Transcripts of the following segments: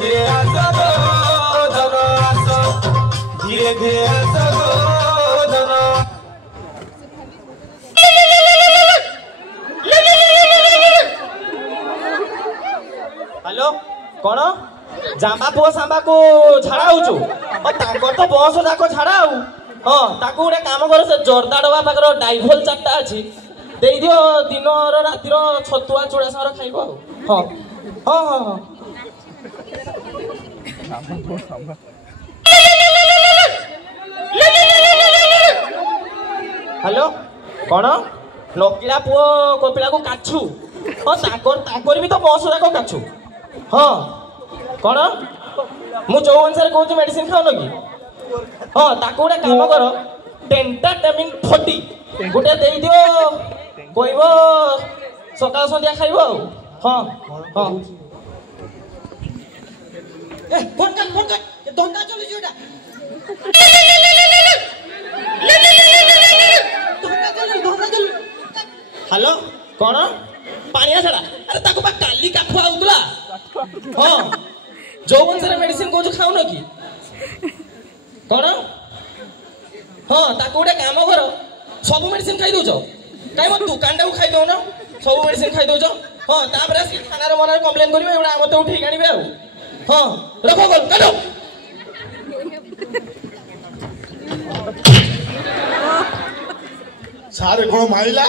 धीरे आसो गो धन आसो धीरे धीरे आसो गो धन। हेलो कौन जामा पुओ सांबा को छाड़ा होचु तो बस जाक छाड़ा हाँ ताकू गोटे काम कर से जर्दा डबा पाखर डाइभोल चार्टा अच्छी दे दियो दिन रातिर छतुआ चूड़ा सागर खाइब हाँ हाँ हाँ हाँ हेलो कौन नकिला पुओ कपिला को काछु हाँ ताकर भी तो बस जाक काछु हाँ कौन मु जो अनुसार कहूँ मेडिसिन खाऊन कि हाँ ताको गोटे काम कर डेंटाटामिन 40 गोटे दे दियो कहब सकाल संध्या खाइब हाँ हाँ फोन कर धंदा चली जोटा धंदा चली हेलो कौन पानिया छड़ा अरे ताको बा काली काठुआ आउतला हाँ जो अनुसार मेडिसिन कहूँ खाऊन कि कौन हाँ ताको गोटे काम कर सब मेडिसिन खाई दौच कहीं मो दुकान टाक खाई दौन सब मेडिसिन खाई दौच हाँ तापर आस थाना मन कम्प्लेन करेंगे एवं मत उठे आने हाँ रख कल काटो सारे कौन मारिला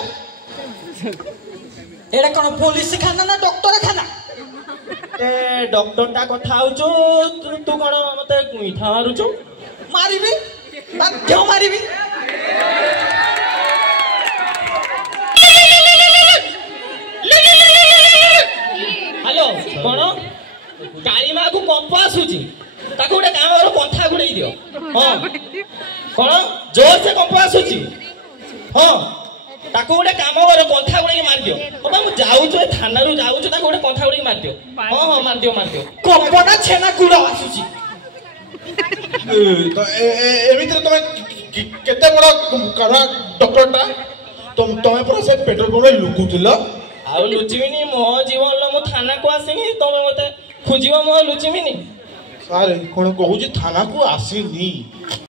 एड़ा कौन पुलिस खाना ना डॉक्टर खाना ए डॉक्टर टा कथा होचो तू कौन मते मीठा मारुचो मारिबी क्यों मारिबी हेलो कौन काली माँ को कंप आसूची ताको गोटे काम कर पंथा गुड़े दियो हाँ कौन जोर से कंप आसूची हाँ ताको गोटे काम कर पंथा गुड़े मार दियो बाबा मु जाऊछु ए थाना रु जाऊछु ताको गोटे पंथा गुड़े मार दियो हाँ हाँ मार दियो कंपना छेना गुड़ा आसूची तो एमित्र तमे केते बड़ा करा डॉक्टर टा तमे पर से पेट्रोल पंप लुकुतिल आउ लुचिबिनी मो जीवन लो मु थाना को आसीनी तमे मते खोजिबो मो लुचिबिनी सारे कोन कहूजी थाना को आसीनी।